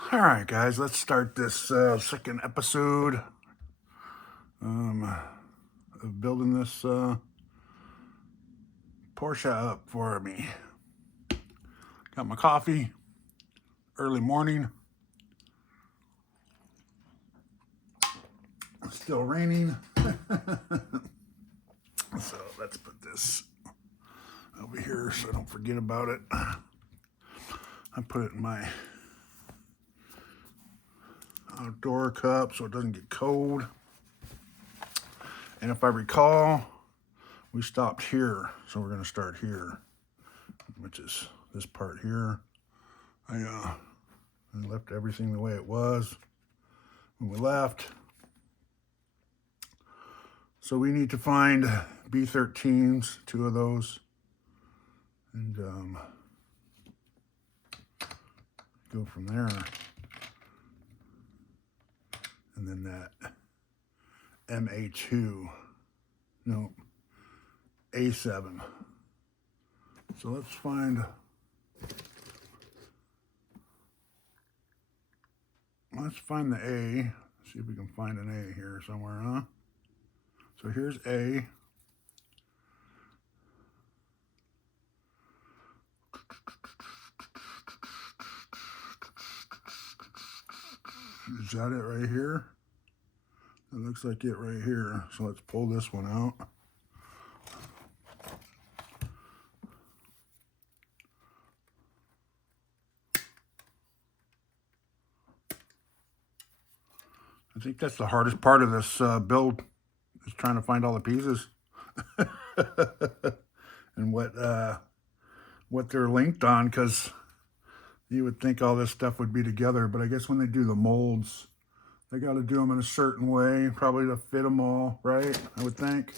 All right, guys, let's start this second episode of building this Porsche up for me. Got my coffee, early morning. It's still raining. So let's put this over here so I don't forget about it. I put it in my outdoor cup so it doesn't get cold. And if I recall, we stopped here, so we're going to start here, which is this part here. I left everything the way it was when we left. So we need to find B13s, 2 of those, and go from there. And then that MA2, no, A7. So let's find the A. See if we can find an A here somewhere, huh? So here's A. Is that it right here? It looks like it right here. So let's pull this one out. I think that's the hardest part of this build, is trying to find all the pieces and what they're linked on, because you would think all this stuff would be together, but I guess when they do the molds, they got to do them in a certain way, probably to fit them all, right? I would think.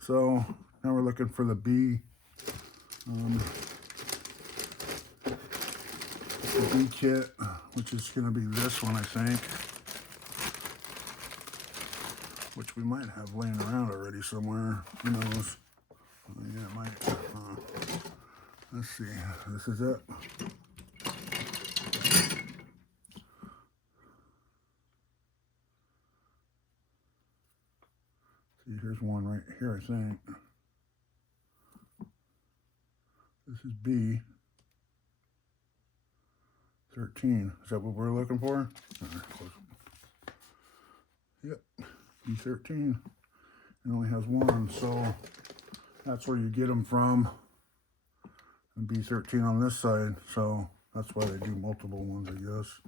So now we're looking for the B. The B kit, which is going to be this one, I think. Which we might have laying around already somewhere. Who knows? Yeah, it might. Let's see. This is it. See, here's one right here, I think. This is B13. Is that what we're looking for? Yep. B13. It only has one, so that's where you get them from. And B13 on this side, so that's why they do multiple ones, I guess.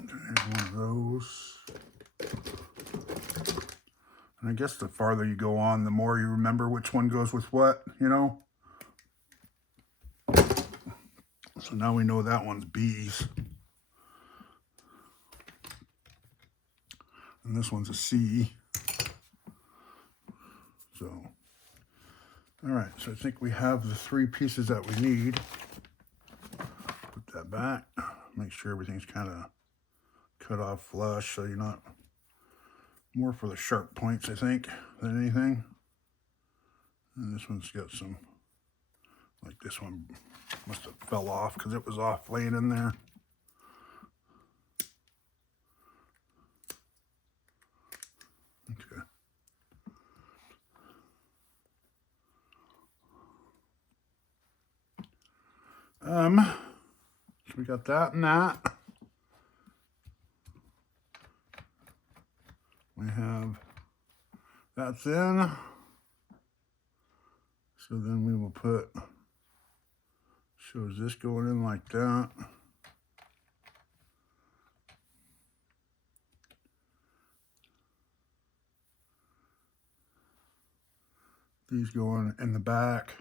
Here's one of those. And I guess the farther you go on, the more you remember which one goes with what, you know? So now we know that one's B's. And this one's a C. So, all right, so I think we have the 3 pieces that we need. Put that back. Make sure everything's kind of cut off flush, so you're not, more for the sharp points, I think, than anything. And this one's got some, like this one must have fell off because it was off laying in there. Okay. So we got that and that. We have, that's in. So then we will put, shows this going in like that. These going in the back.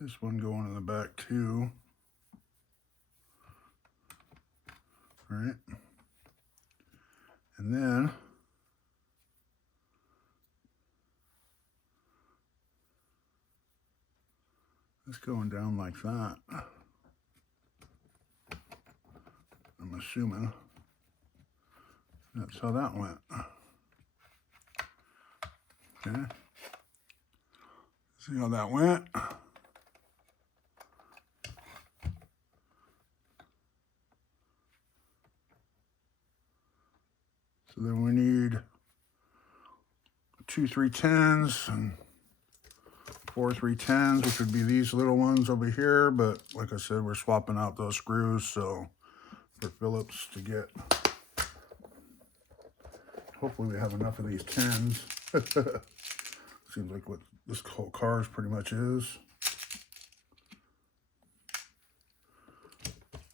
This one going in the back too. All right. And then it's going down like that. I'm assuming that's how that went. Okay. See how that went. So then we need 2 310s and 4 310s, which would be these little ones over here. But like I said, we're swapping out those screws, so for Phillips to get. Hopefully we have enough of these 10s. Seems like what this whole car pretty much is.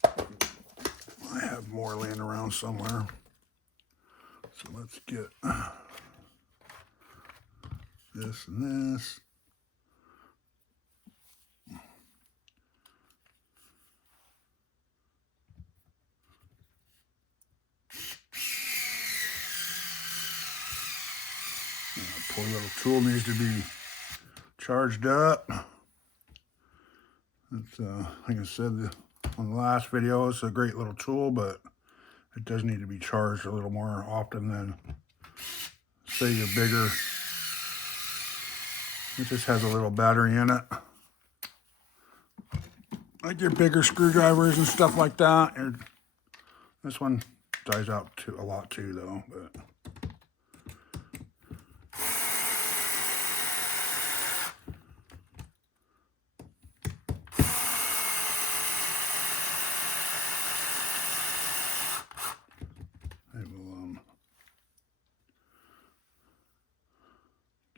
I have more laying around somewhere. So let's get this and this. Poor little tool needs to be charged up. It's like I said on the last video, it's a great little tool, but it does need to be charged a little more often than, say, your bigger. It just has a little battery in it. Like your bigger screwdrivers and stuff like that. This one dies out a lot too, though. But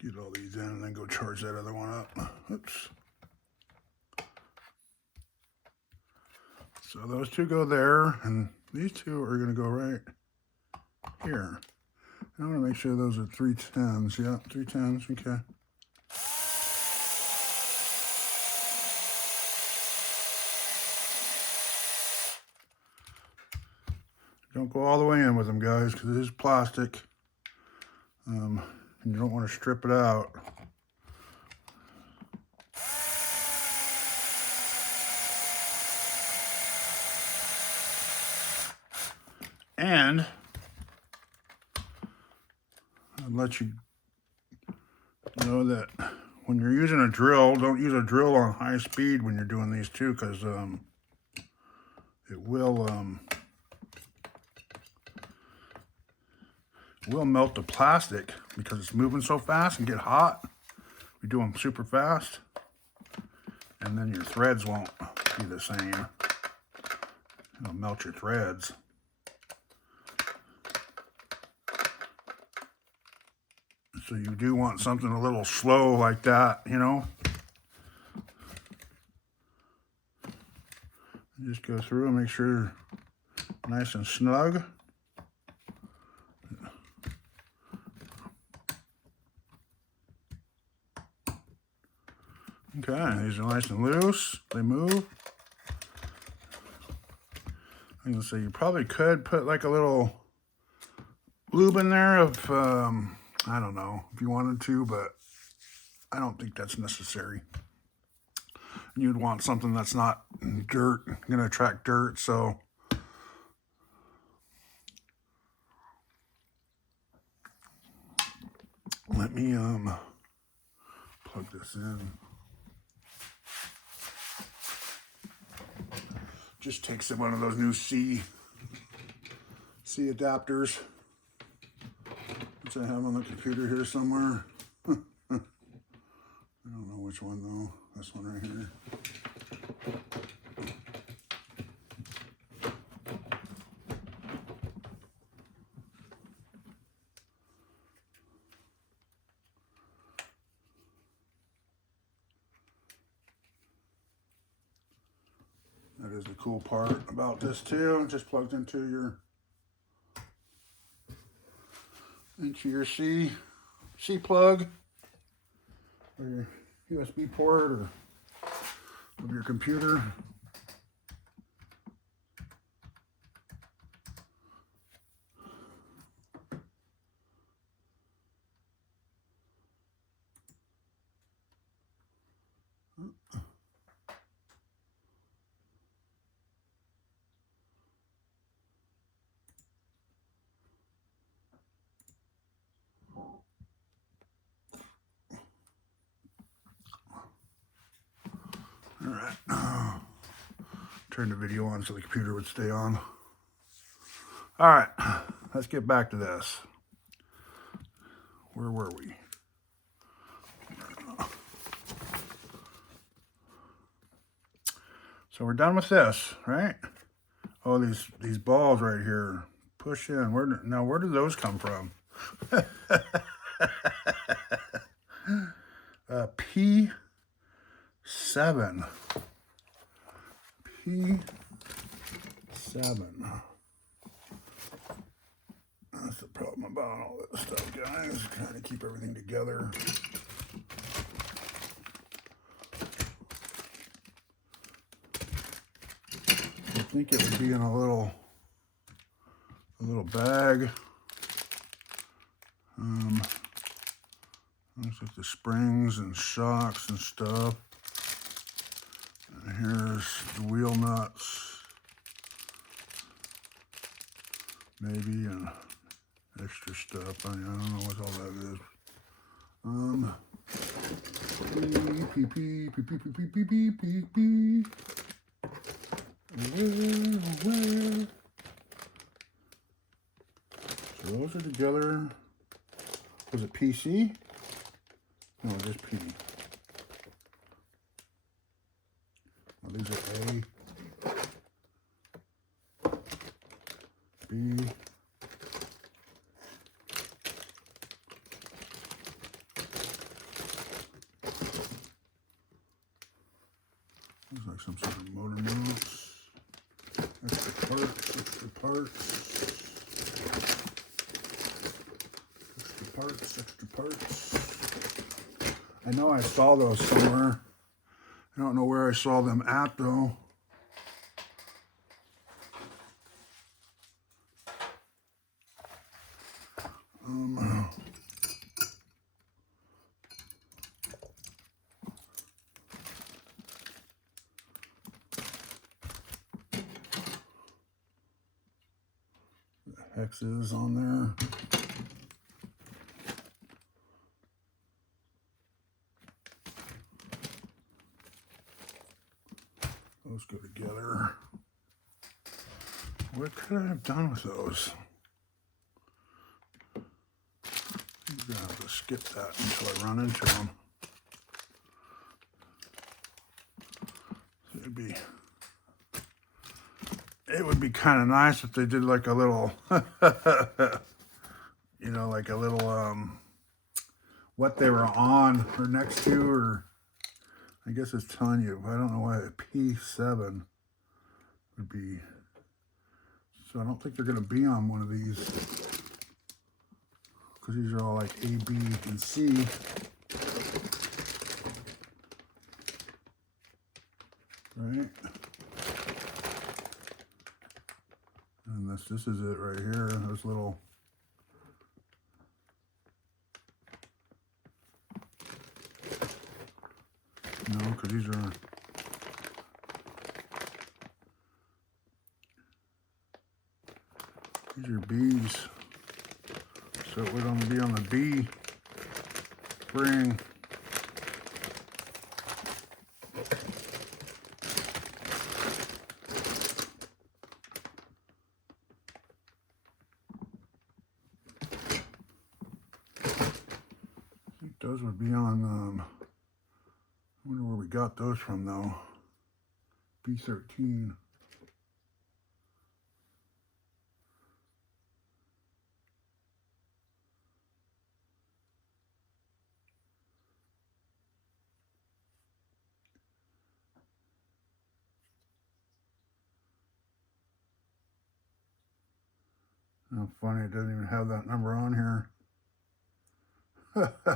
get all these in and then go charge that other one up. Oops. So those two go there, and these two are going to go right here. I want to make sure those are 310s. Yeah, 310s. Okay. Don't go all the way in with them, guys, because it is plastic. And you don't want to strip it out. And I'd let you know that when you're using a drill, don't use a drill on high speed when you're doing these too, because it will melt the plastic because it's moving so fast and get hot. You do them super fast, and then your threads won't be the same. It'll melt your threads. So you do want something a little slow like that, you know. Just go through and make sure nice and snug. Okay, these are nice and loose. They move. I'm gonna say you probably could put like a little lube in there of, I don't know if you wanted to, but I don't think that's necessary. You'd want something that's not dirt, gonna attract dirt, so let me plug this in. Just takes one of those new C adapters, which I have on the computer here somewhere. I don't know which one though. This one right here. That is the cool part about this too. It just plugs into your C plug or your USB port or of your computer. turn the video on so the computer would stay on. All right, let's get back to this. Where were we? So we're done with this, right? Oh, these balls right here, push in. Where do those come from? P7. P7. That's the problem about all this stuff, guys. Trying to keep everything together. I think it would be in a little bag. Looks like the springs and shocks and stuff. And here's the wheel nuts. Maybe extra stuff. I don't know what all that is. So those are together. Was it PC? No, just P. Well, these are A, B, looks like some sort of motor mounts. Extra parts. I know I saw those somewhere. I don't know where I saw them at though. Hexes on there. Those go together. What could I have done with those? I'm gonna have to skip that until I run into them. It would be kind of nice if they did like a little, you know, like a little, what they were on or next to, or I guess it's telling you. I don't know why a P7 would be. So I don't think they're going to be on one of these because these are all like A, B, and C. Right? And this is it right here. Those little because these are B's, so it would only be on the B spring. I think those would be on, I wonder where we got those from though. B13. How funny, it doesn't even have that number on here.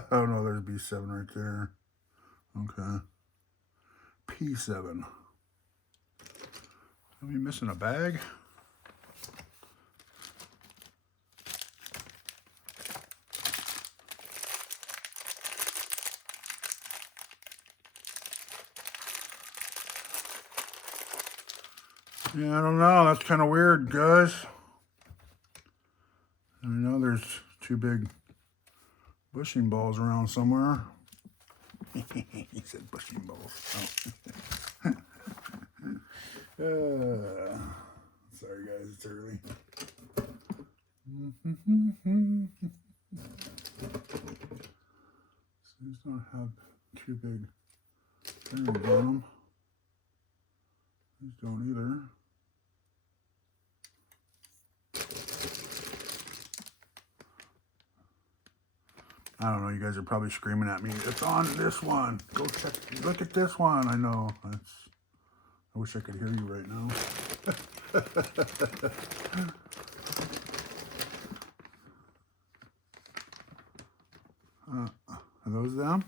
Oh no, there's B7 right there. Okay. P7. Are we missing a bag? Yeah, I don't know. That's kind of weird, guys. I know there's two big bushing balls around somewhere. He said bushing balls. Oh. Sorry guys, it's early. So these don't have too big bearings on them. These don't either. I don't know, you guys are probably screaming at me. It's on this one. Go check, look at this one. I know. I wish I could hear you right now. Are those them?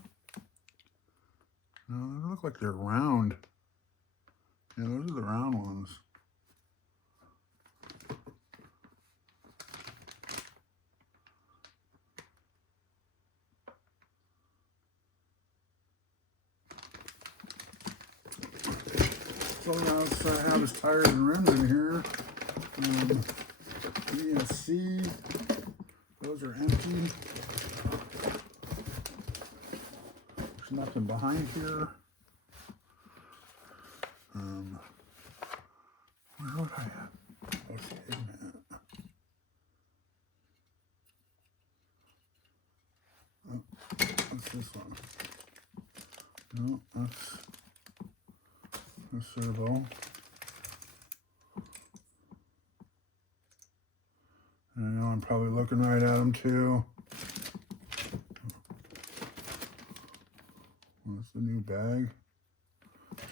No, they look like they're round. Yeah, those are the round ones. So what else I have is tires and rims in here. ESC, those are empty. There's nothing behind here. Where would I have? Okay, oh, what's this one? No, that's the servo. I know I'm probably looking right at them too. Well, that's the new bag.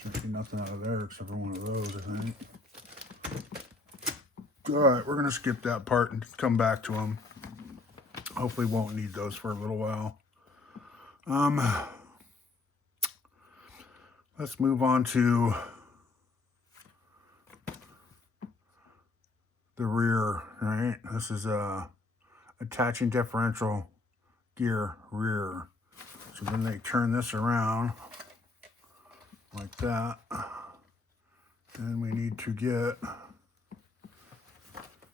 Should be nothing out of there except for one of those, I think. Alright, we're going to skip that part and come back to them. Hopefully won't need those for a little while. Let's move on to the rear, right? This is attaching differential gear rear. So then they turn this around like that. And we need to get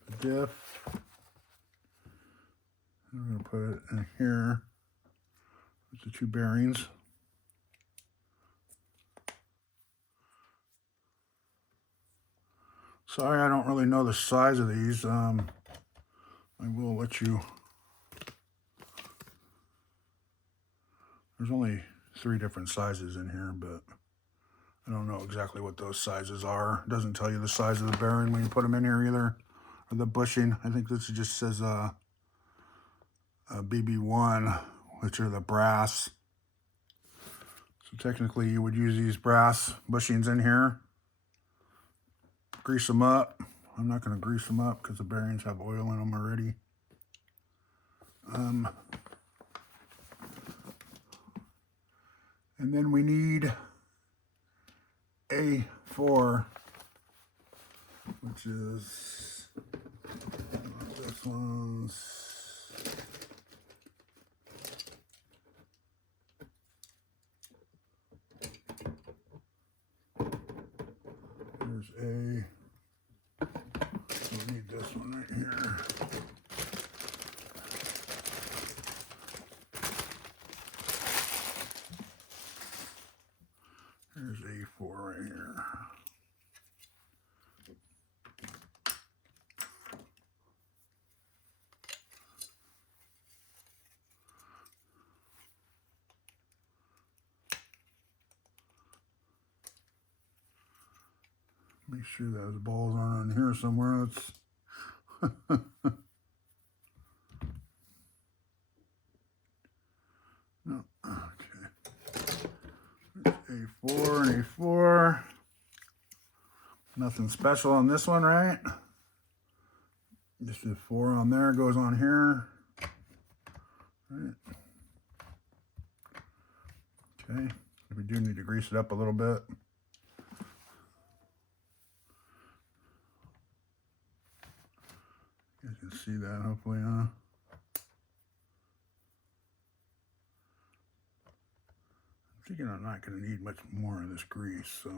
the diff. I'm going to put it in here with the two bearings. Sorry, I don't really know the size of these. I will let you. There's only 3 different sizes in here, but I don't know exactly what those sizes are. It doesn't tell you the size of the bearing when you put them in here either, or the bushing. I think this just says BB1, which are the brass. So technically you would use these brass bushings in here. Grease them up. I'm not going to grease them up because the bearings have oil in them already. And then we need A4, which is this one's. There's A. We need this one right here. There's A4 right here. Make sure those balls aren't on here somewhere. Let's no, okay. There's A4 and A4. Nothing special on this one, right? Just the 4 on there goes on here. Right. Okay. We do need to grease it up a little bit. You guys can see that hopefully, huh? I'm thinking I'm not going to need much more of this grease, so.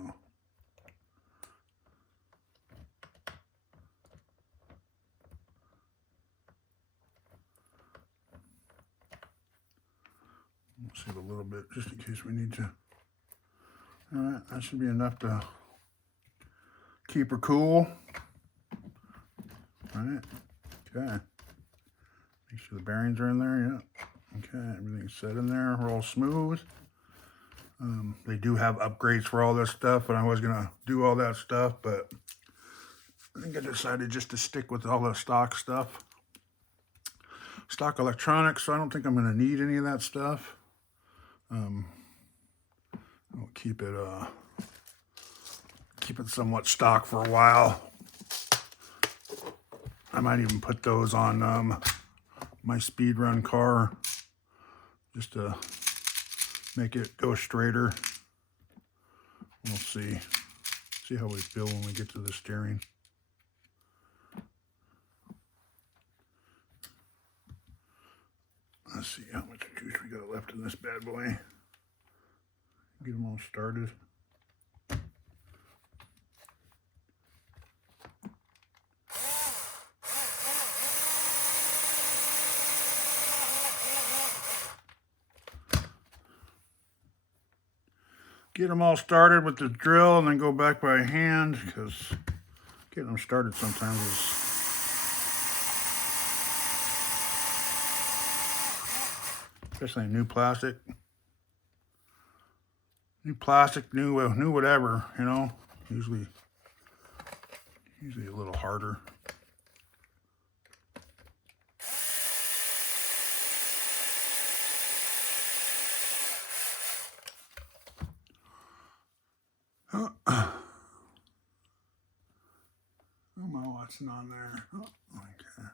We'll save a little bit just in case we need to. All right, that should be enough to keep her cool. All right. Okay. Make sure the bearings are in there. Yeah. Okay. Everything's set in there. We're all smooth. They do have upgrades for all this stuff, and I was gonna do all that stuff, but I think I decided just to stick with all the stock stuff. Stock electronics, so I don't think I'm gonna need any of that stuff. I'll keep it somewhat stock for a while. I might even put those on my speed run car just to make it go straighter. We'll see how we feel when we get to the steering. Let's see how much juice we got left in this bad boy. Get them all started. Get them all started with the drill and then go back by hand, because getting them started sometimes is especially new plastic. New plastic, new whatever, you know, usually a little harder. Oh my, what's on there? Oh, okay.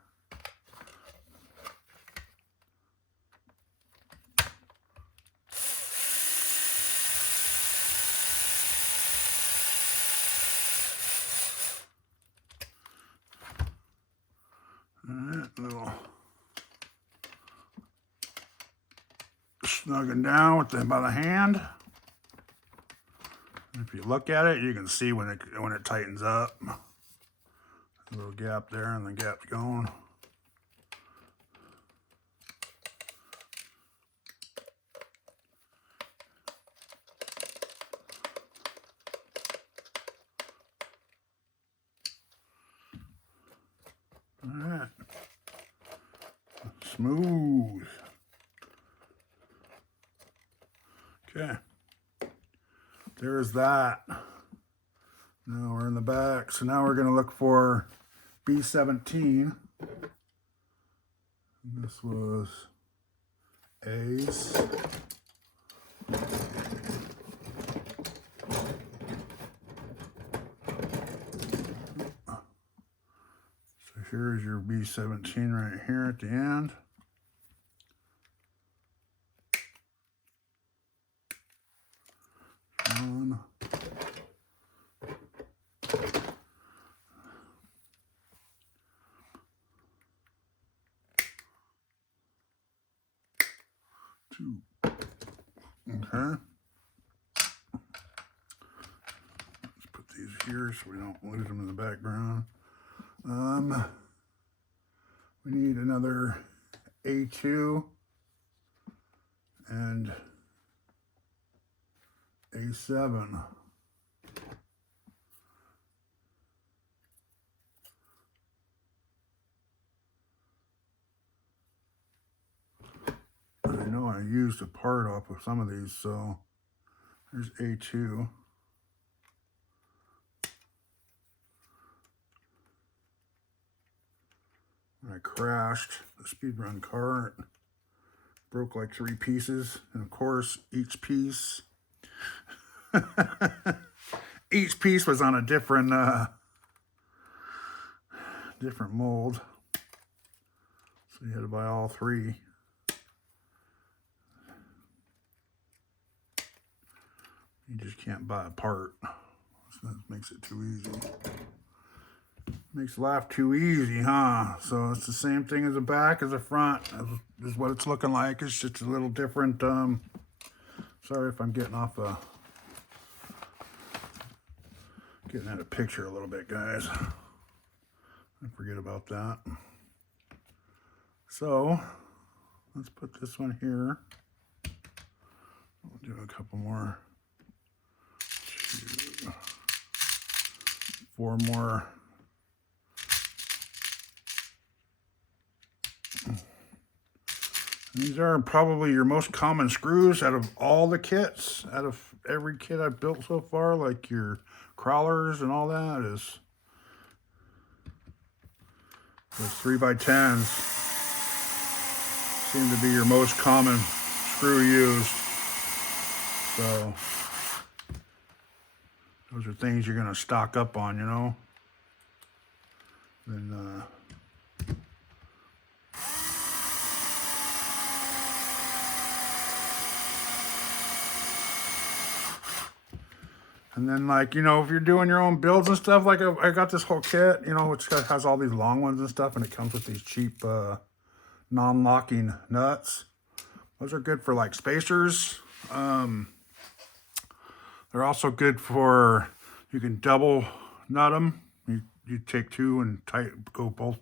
Alright, little snugging down by the hand. If you look at it, you can see when it tightens up. A little gap there, and the gap's gone. All right, smooth. Okay, there's that. Now we're in the back, so now we're going to look for B17. This was A's. So here's your B17 right here at the end. One. Two. Okay. Let's put these here so we don't lose them in the background. We need another A2 and A7. I know I used a part off of some of these, so there's A2. When I crashed the speedrun car, it broke like 3 pieces, and of course each piece was on a different mold, so you had to buy all 3. You just can't buy a part. So that makes it too easy. Makes life too easy, huh? So it's the same thing as the back as the front. This is what it's looking like. It's just a little different. Sorry if I'm getting off getting out of picture a little bit, guys. I forget about that. So let's put this one here. We'll do a couple more. 2, 4 more. These are probably your most common screws out of all the kits, out of every kit I've built so far, like your crawlers and all that. Is those 3x10s seem to be your most common screw used. So those are things you're going to stock up on, you know. And then, like, you know, if you're doing your own builds and stuff, like I got this whole kit, you know, which has all these long ones and stuff, and it comes with these cheap non-locking nuts. Those are good for like spacers. They're also good for, you can double nut them. You take 2 and go both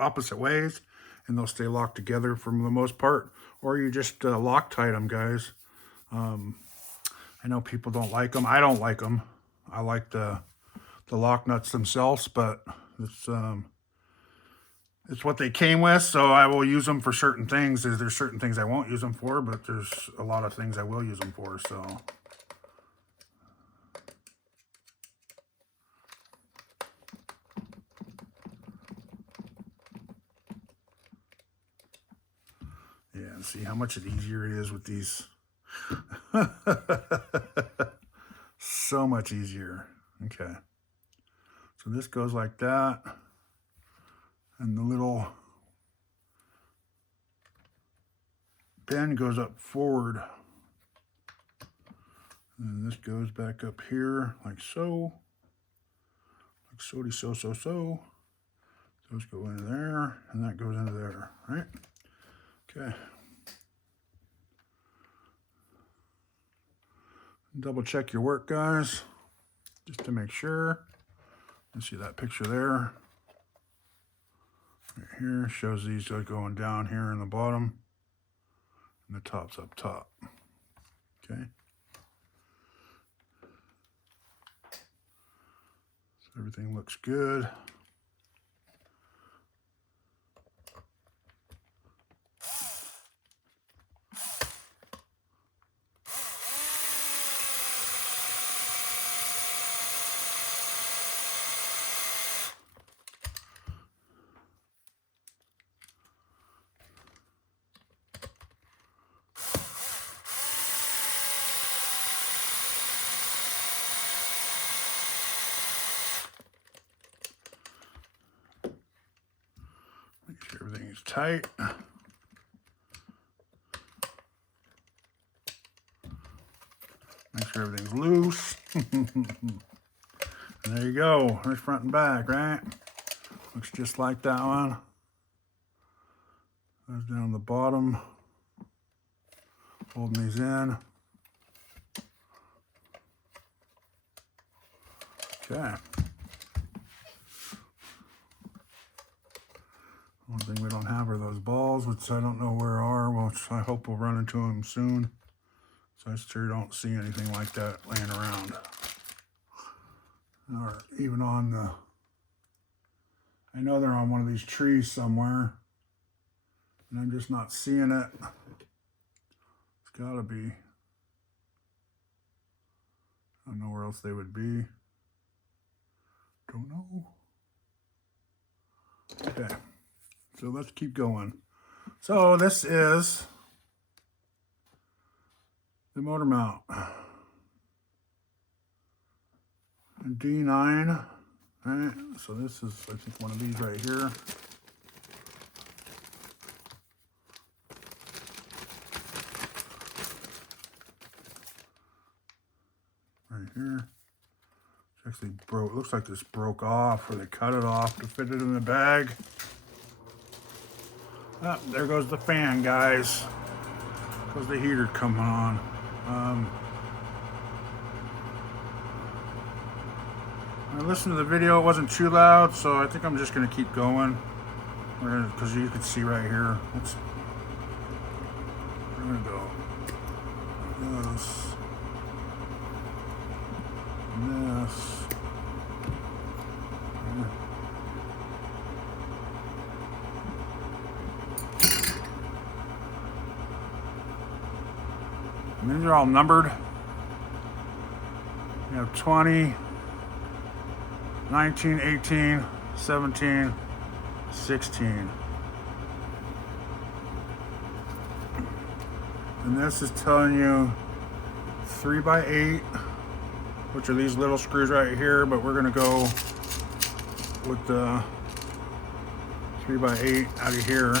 opposite ways, and they'll stay locked together for the most part. Or you just Loctite them, guys. I know people don't like them. I don't like them. I like the lock nuts themselves, but it's what they came with, so I will use them for certain things. There's certain things I won't use them for, but there's a lot of things I will use them for, so. Yeah, and see how much easier it is with these. So much easier. Okay. So this goes like that. And the little bend goes up forward. And this goes back up here like so. Like so. Those go into there, and that goes into there, right? Okay. Double check your work, guys, just to make sure. You see that picture there? Right here shows these going down here in the bottom, and the top's up top. Okay. So everything looks good. Make sure everything is tight. Make sure everything's loose. And there you go. There's front and back, right? Looks just like that one. Goes down the bottom. Holding these in. Okay. One thing we don't have are those balls, which I don't know where are, which I hope we'll run into them soon. So I sure don't see anything like that laying around. Or even on the, I know they're on one of these trees somewhere, and I'm just not seeing it. It's gotta be. I don't know where else they would be. Don't know. Okay. So let's keep going. So this is the motor mount. D9. Alright, so this is, I think, one of these right here. Right here. It's actually broke. Looks like this broke off, or they cut it off to fit it in the bag. Ah, there goes the fan, guys. There's the heater coming on. I listened to the video, it wasn't too loud, so I think I'm just going to keep going. Because you can see right here. We're going to go this. And these are all numbered. You have 20, 19, 18, 17, 16. And this is telling you 3x8, which are these little screws right here, but we're gonna go with the 3x8 out of here.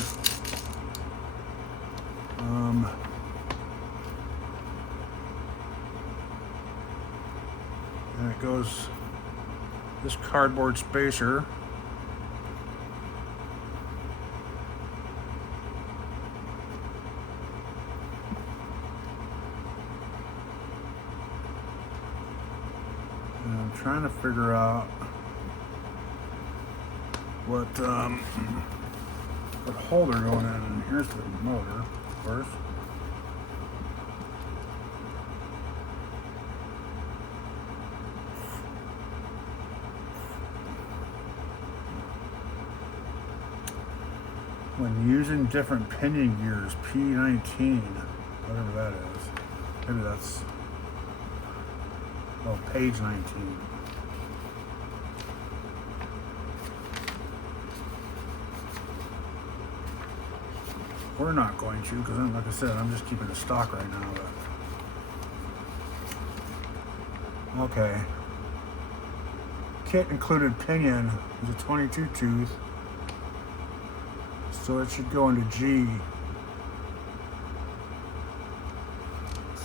And it goes this cardboard spacer. And I'm trying to figure out what holder going in. And here's the motor, of course. When using different pinion gears, P19, whatever that is. Maybe that's, oh, page 19. We're not going to, because like I said, I'm just keeping the stock right now. But okay. Kit included pinion is a 22 tooth. So it should go into G.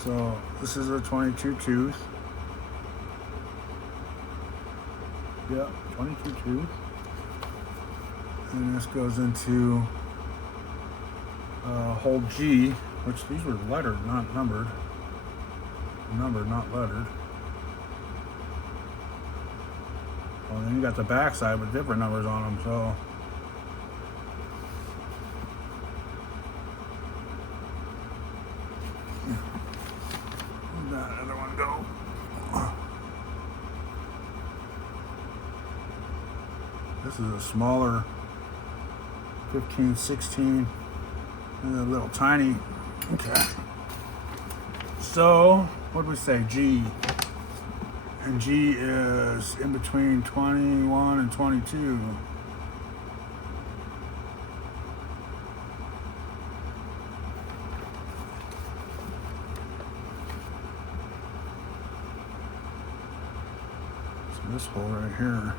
So this is a 22 tooth. Yep, 22 tooth. And this goes into hole G, which these were lettered, not numbered. Numbered, not lettered. Well, then you got the back side with different numbers on them, so. Where'd that other one go? This is a smaller 15, 16. A little tiny. Okay. So, what did we say? G. And G is in between 21 and 22. So this hole right here.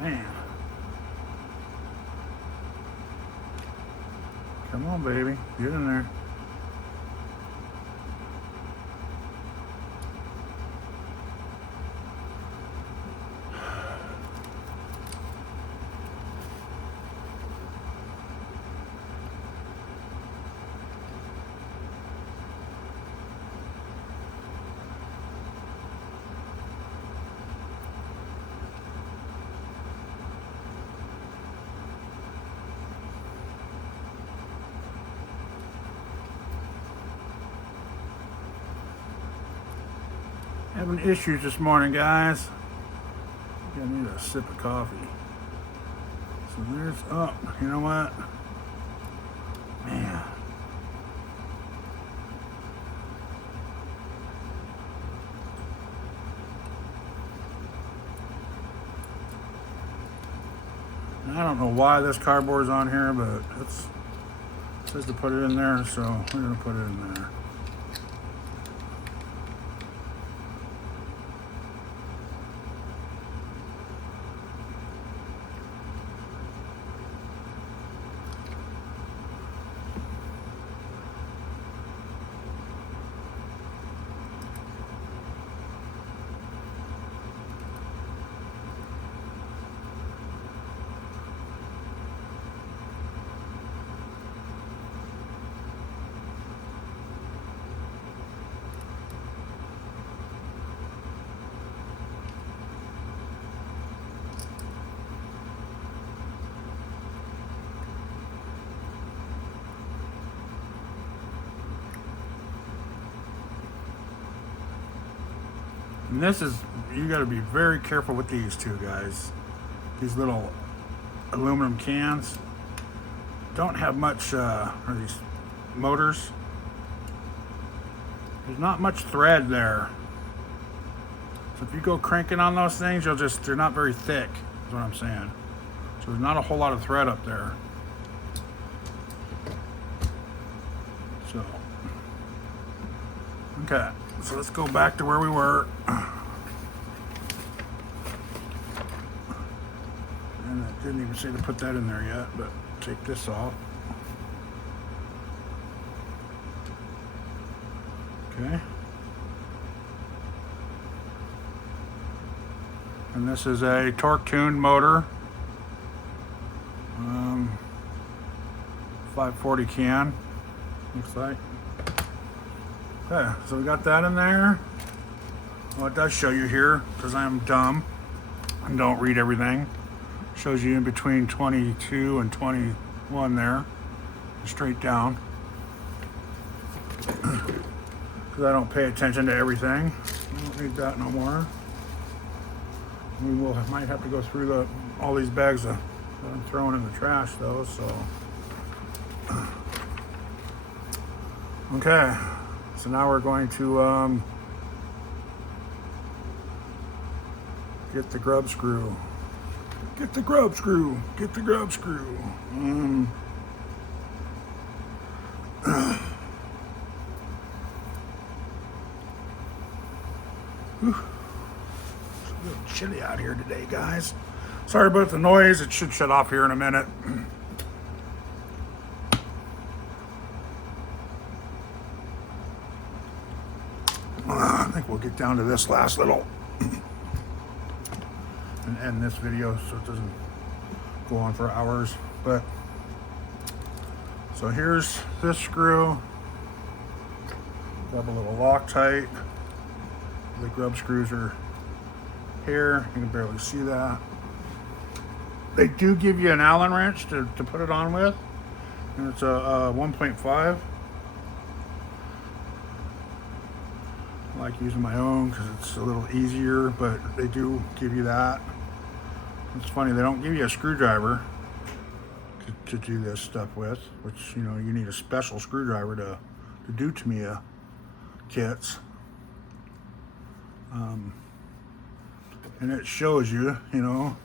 Man. Come on, baby. Get in there. Having issues this morning, guys. I think I need a sip of coffee. So there's, oh, you know what? Man. I don't know why this cardboard's on here, but it says to put it in there, so we're gonna put it in there. And this is, you got to be very careful with these two, guys. These little aluminum cans don't have much, or these motors, there's not much thread there. So if you go cranking on those things, they're not very thick, is what I'm saying. So there's not a whole lot of thread up there. So, okay, so let's go back to where we were. And I didn't even say to put that in there yet, but take this off. Okay. And this is a torque tuned motor. 540 can, looks like. Okay, so we got that in there. Well, it does show you here, because I'm dumb and don't read everything. Shows you in between 22 and 21 there, straight down. Because I don't pay attention to everything. I don't need that no more. Might have to go through all these bags that I'm throwing in the trash though, so. Okay, so now we're going to get the grub screw. Get the grub screw. Get the grub screw. It's a little chilly out here today, guys. Sorry about the noise. It should shut off here in a minute. I think we'll get down to this last little and end this video so it doesn't go on for hours. But so here's this screw. Grab a little Loctite. The grub screws are here. You can barely see that. They do give you an Allen wrench to put it on with, and it's a 1.5. I like using my own because it's a little easier, but they do give you that. It's funny, they don't give you a screwdriver to do this stuff with, which, you know, you need a special screwdriver to do Tamiya kits. And it shows you, you know,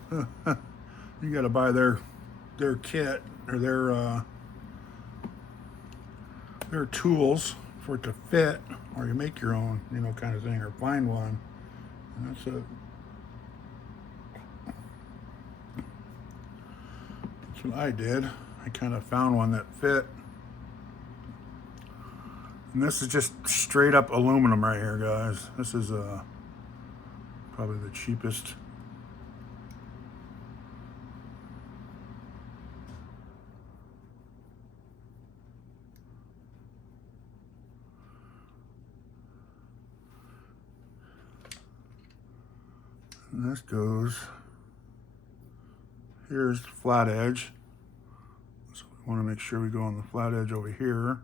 you got to buy their kit or their tools for it to fit, or you make your own, you know, kind of thing, or find one. And that's it. That's what I did. I kind of found one that fit. And this is just straight up aluminum right here, guys. This is probably the cheapest. And this goes, here's flat edge. So we want to make sure we go on the flat edge over here.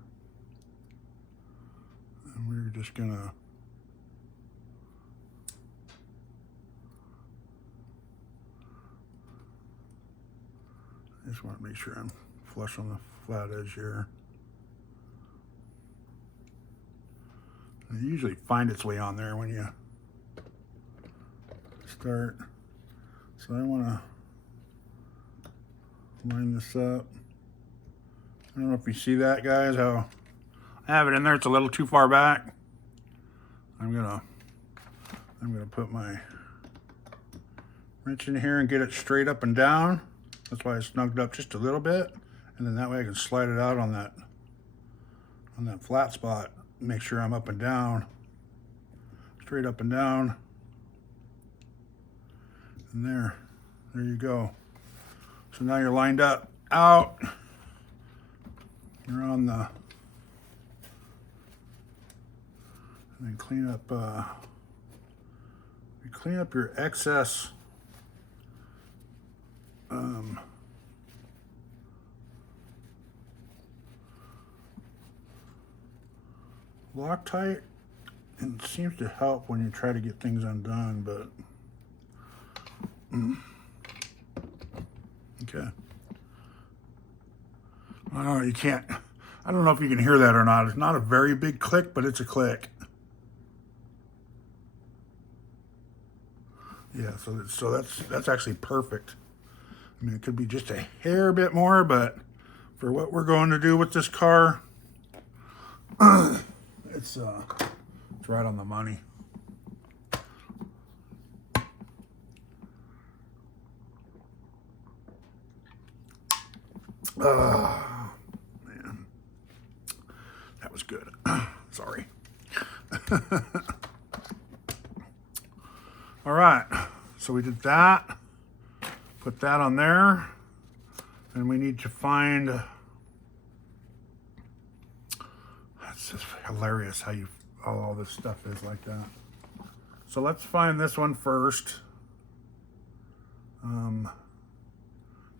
And we're just gonna want to make sure I'm flush on the flat edge here. It usually finds its way on there when you start. So I want to line this up. I don't know if you see that, guys, how I have it in there. It's a little too far back. I'm gonna put my wrench in here and get it straight up and down. That's why I snugged up just a little bit, and then that way I can slide it out on that flat spot. Make sure I'm up and down, straight up and down. And there you go. So now you're lined up out. You're on the, and then clean up your excess Loctite And it seems to help when you try to get things undone, but okay. I don't know, you can't, I don't know if you can hear that or not. It's not a very big click, but it's a click. Yeah, so that's actually perfect. I mean, it could be just a hair bit more, but for what we're going to do with this car, it's right on the money. Man, that was good. Sorry. All right, so we did that. Put that on there, and we need to find. It's just hilarious how all this stuff is like that. So let's find this one first.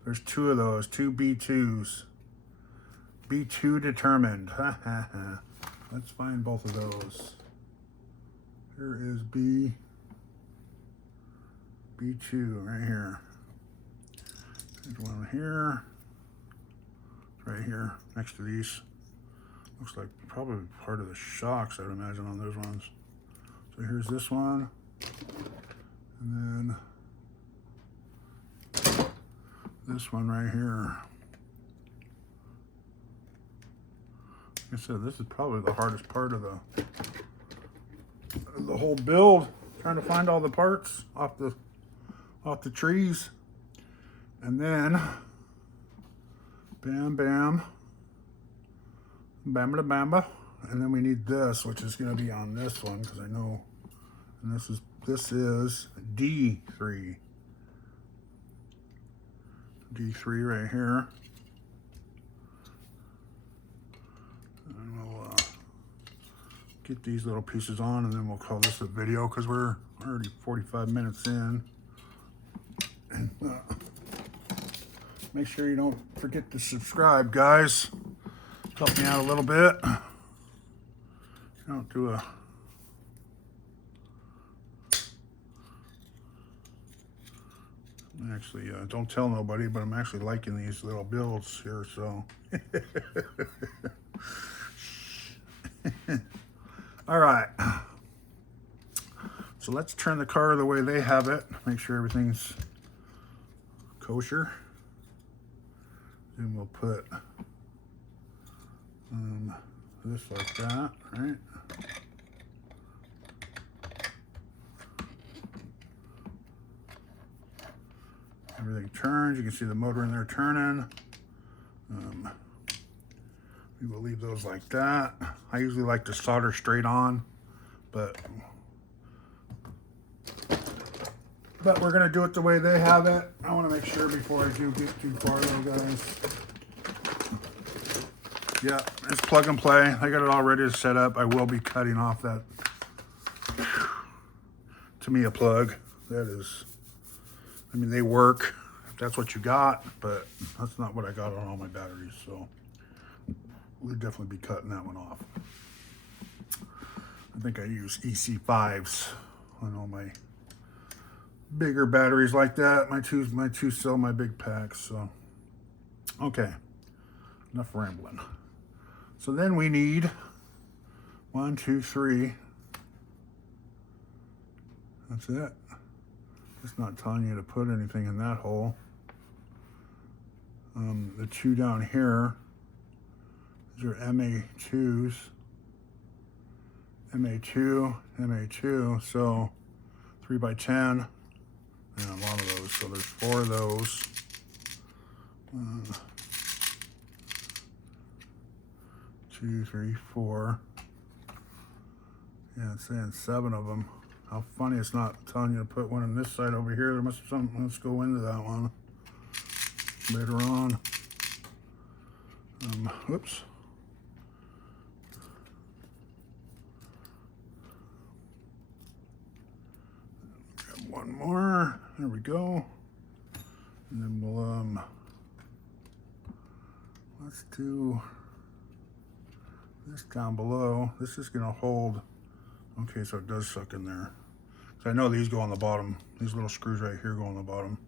There's two of those, two B2s. B2 determined. Let's find both of those. Here is B2 right here. There's one here. Right here, next to these. Looks like probably part of the shocks, I'd imagine, on those ones. So here's this one. And then this one right here. Like I said, this is probably the hardest part of the whole build. Trying to find all the parts off the trees. And then bam, bam, bamba da bamba. And then we need this, which is going to be on this one, because I know, and this is D3. D3 right here. And we'll get these little pieces on, and then we'll call this a video, because we're already 45 minutes in. And make sure you don't forget to subscribe, guys. Help me out a little bit. Don't do a actually don't tell nobody, but I'm actually liking these little builds here, so all right, so let's turn the car the way they have it, make sure everything's kosher. Then we'll put this like that, right? Everything turns. You can see the motor in there turning. We will leave those like that. I usually like to solder straight on, but we're gonna do it the way they have it. I want to make sure before I do get too far though, guys. Yeah, it's plug and play. I got it all ready to set up. I will be cutting off that, to me, a plug. That is, I mean, they work if that's what you got, but that's not what I got on all my batteries, so we'll definitely be cutting that one off. I think I use EC5s on all my bigger batteries like that. My two cell, my big packs. So okay, enough rambling. So then we need 1, 2, 3. That's it. It's not telling you to put anything in that hole. The two down here, these are MA2s. MA2, MA2, so 3x10, and a lot of those, so there's 4 of those. 2, 3, 4. Yeah, it's saying 7 of them. How funny it's not telling you to put one on this side over here. There must be something. Let's go into that one later on. Whoops. Grab one more. There we go. And then we'll let's do this down below. This is going to hold Okay, so it does suck in there. So I know these go on the bottom. These little screws right here go on the bottom.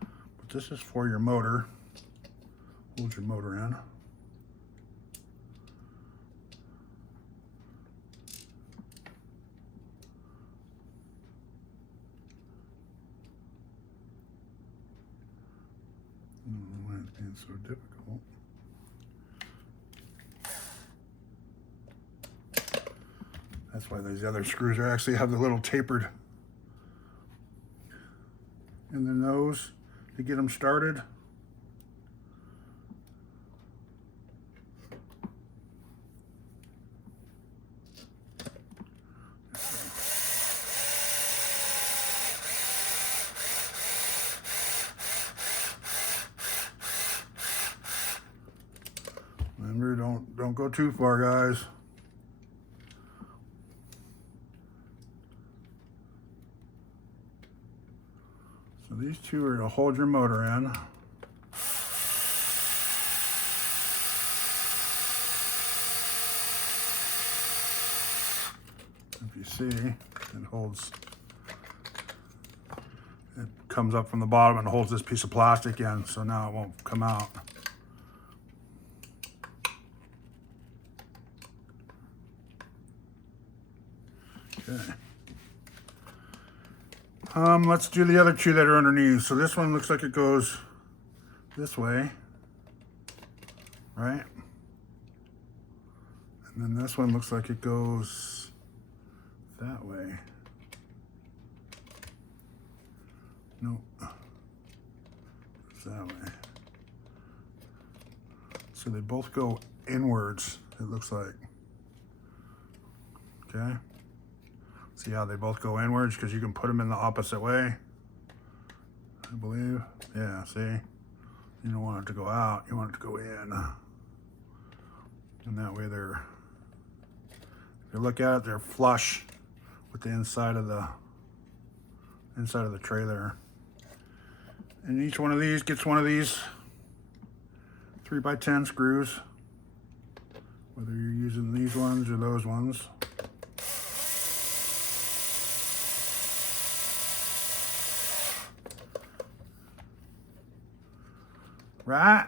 But this is for your motor. Hold your motor in. I don't know why it's being so difficult. That's why these other screws are actually have the little tapered in the nose to get them started. Remember, don't go too far, guys. So these two are to hold your motor in. If you see, it holds, it comes up from the bottom and holds this piece of plastic in, so now it won't come out. Okay. Let's do the other two that are underneath. So this one looks like it goes this way, right? And then this one looks like it goes that way. Nope. It's that way. So they both go inwards, it looks like. Okay. See how they both go inwards? Because you can put them in the opposite way, I believe. Yeah, see? You don't want it to go out, you want it to go in. And that way they're, if you look at it, they're flush with the inside of the tray there. And each one of these gets one of these 3x10 screws, whether you're using these ones or those ones. Right?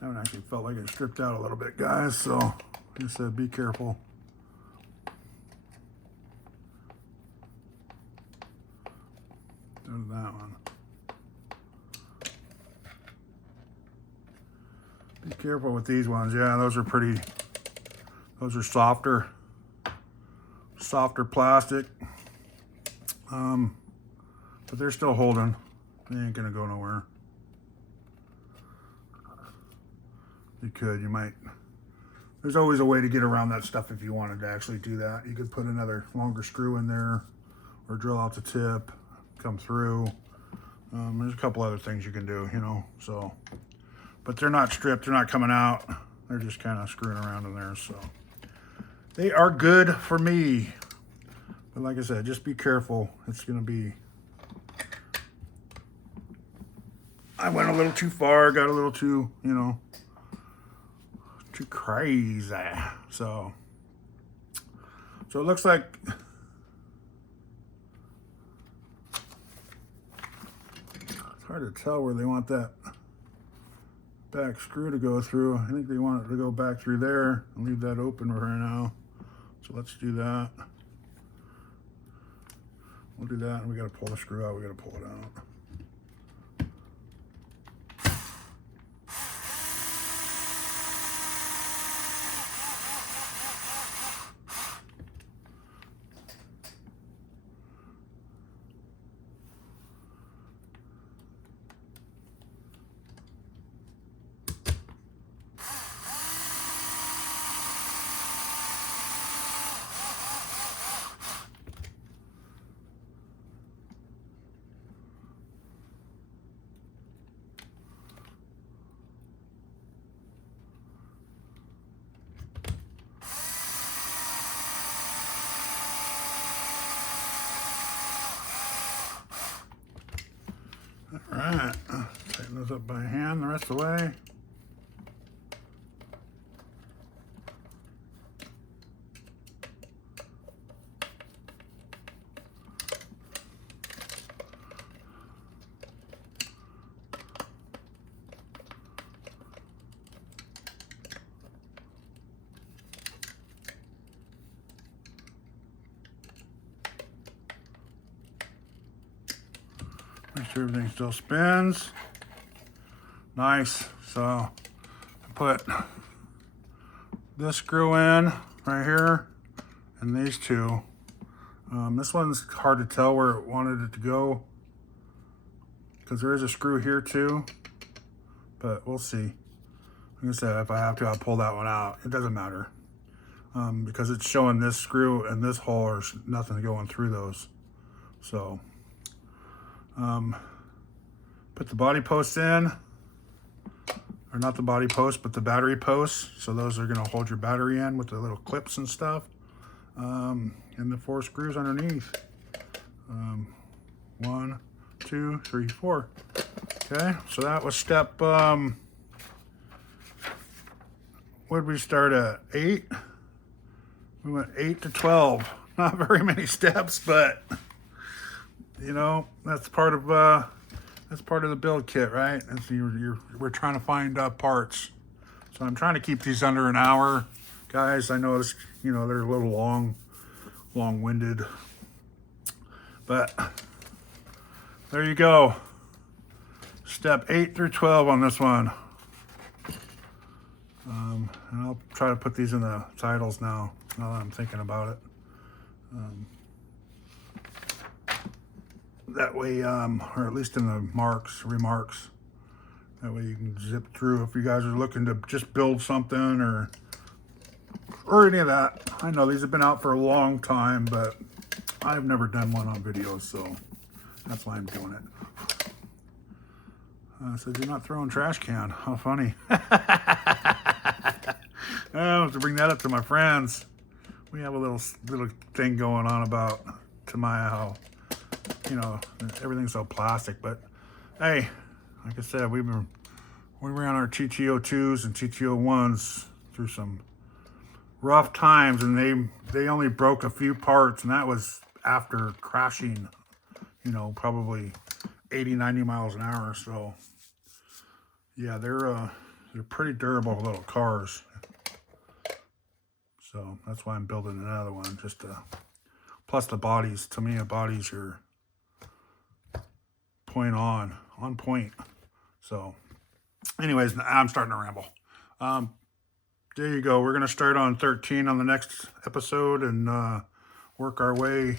That one actually felt like it stripped out a little bit, guys, so just said be careful. There's that one. Be careful with these ones. Yeah, those are pretty, those are softer plastic. But they're still holding. They ain't gonna go nowhere. You might, there's always a way to get around that stuff if you wanted to actually do that. You could put another longer screw in there or drill out the tip, come through. There's a couple other things you can do, you know, so. But they're not stripped, they're not coming out. They're just kind of screwing around in there, so. They are good for me. But like I said, just be careful. It's gonna be, I went a little too far, got a little too, you know, too crazy. So it looks like it's hard to tell where they want that back screw to go through. I think they want it to go back through there and leave that open right now. So let's do that. We'll do that, and we got to pull the screw out. We got to pull it out. right, tighten those up by hand the rest of the way. Make sure everything still spins. Nice. So I put this screw in right here and these two. This one's hard to tell where it wanted it to go because there is a screw here too, but we'll see. Like I said, if I have to, I'll pull that one out. It doesn't matter because it's showing this screw and this hole, there's nothing going through those. So put the body posts in, or not the body post, but the battery posts. So those are going to hold your battery in with the little clips and stuff. And the 4 screws underneath. 1, 2, 3, 4. Okay, so that was step, what did we start at? 8? We went 8 to 12. Not very many steps, but you know, that's part of the build kit, right? We're trying to find parts. So I'm trying to keep these under an hour, guys. I know it's, you know, they're a little long-winded, but there you go. Step 8 through 12 on this one. And I'll try to put these in the titles now that I'm thinking about it. That way, or at least in the remarks. That way you can zip through if you guys are looking to just build something or any of that. I know these have been out for a long time, but I've never done one on videos, so that's why I'm doing it. So you're not throwing trash can. How funny. I have to bring that up to my friends. We have a little thing going on about how, you know, everything's so plastic. But hey, like I said, we ran our TT02s and TT01s through some rough times, and they only broke a few parts, and that was after crashing, you know, probably 80, 90 miles an hour. So yeah, they're pretty durable little cars. So that's why I'm building another one, just to, plus the bodies. To me, the bodies are on point. So anyways, I'm starting to ramble. There you go. We're going to start on 13 on the next episode and work our way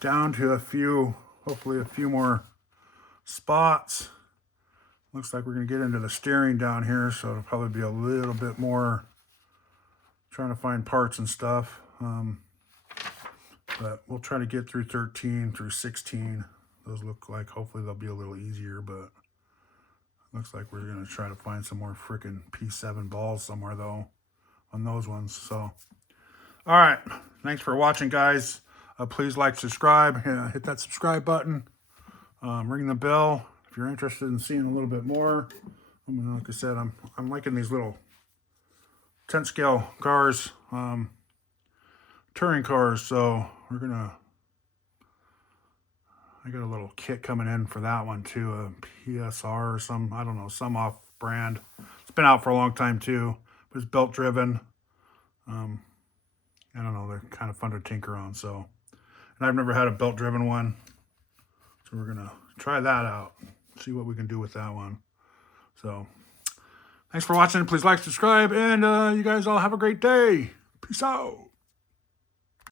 down to hopefully a few more spots. Looks like we're going to get into the steering down here, so it'll probably be a little bit more trying to find parts and stuff. But we'll try to get through 13 through 16. Those look like hopefully they'll be a little easier, but looks like we're going to try to find some more freaking P7 balls somewhere, though, on those ones. So, all right. Thanks for watching, guys. Please like, subscribe. Hit that subscribe button. Ring the bell if you're interested in seeing a little bit more. I mean, like I said, I'm liking these little 10 scale cars, touring cars. So I got a little kit coming in for that one too, a PSR or some, I don't know, some off brand. It's been out for a long time too, but it's belt driven. I don't know, they're kind of fun to tinker on. So, and I've never had a belt driven one. So we're gonna try that out, see what we can do with that one. So thanks for watching. Please like, subscribe, and you guys all have a great day. Peace out.